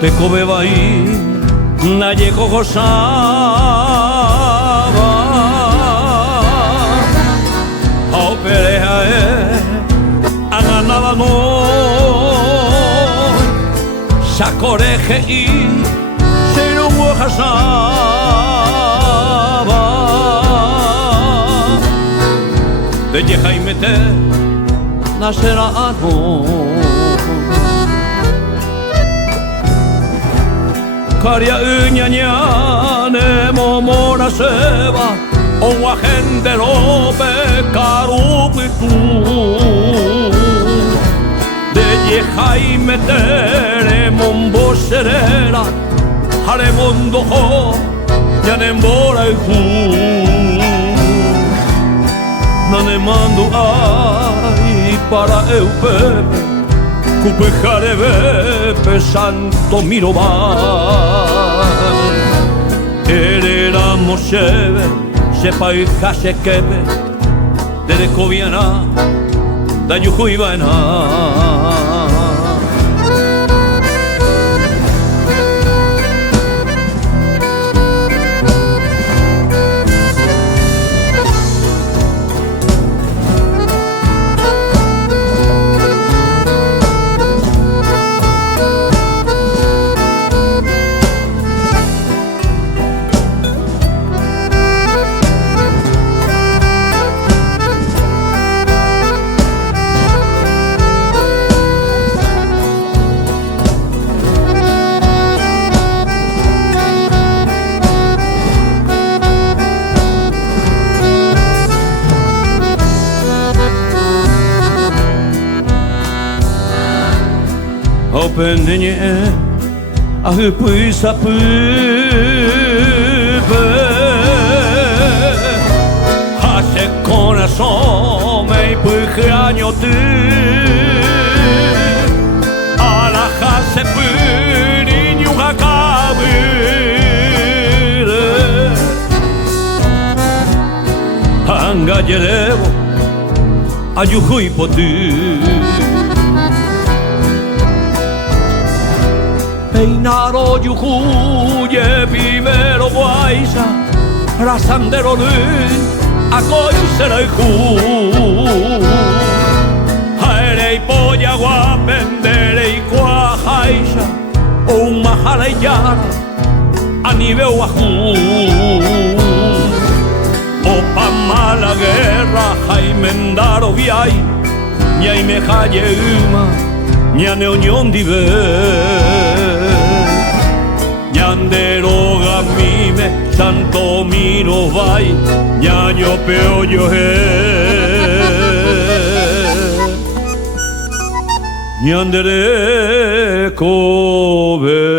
te kobe bai nahieko gozaba hau perea anganaba no sakoreje i zeirungo jazaba de jejaimete nazerano Karia uñañane momora seba Owa gente lope karupitu De yejaime tere mombo serera Hare mondo ho Yanembora iku Nane mando ai para eu pepe Kupe jarebe santo mirobar Ereramos sebe sepa y jase kebe Dere kobiana da yujuibana Opendenye ahupui sapupe Hase corazón me puje año tu Ala hase puniño hakabire Hanga yerevo ayuhui potu Peinaro yujuye primero guaisa Rasandero lun akoyu seraiku Haerei polla guapenderei kuajaisa Un mahale yara anibeu ajú Opa mala guerra jaimendaro viai Nyaime jaye uma Nyane unión dive Nyanderoga mime santo miro vai Nyaño peo yo he Nyandere kobe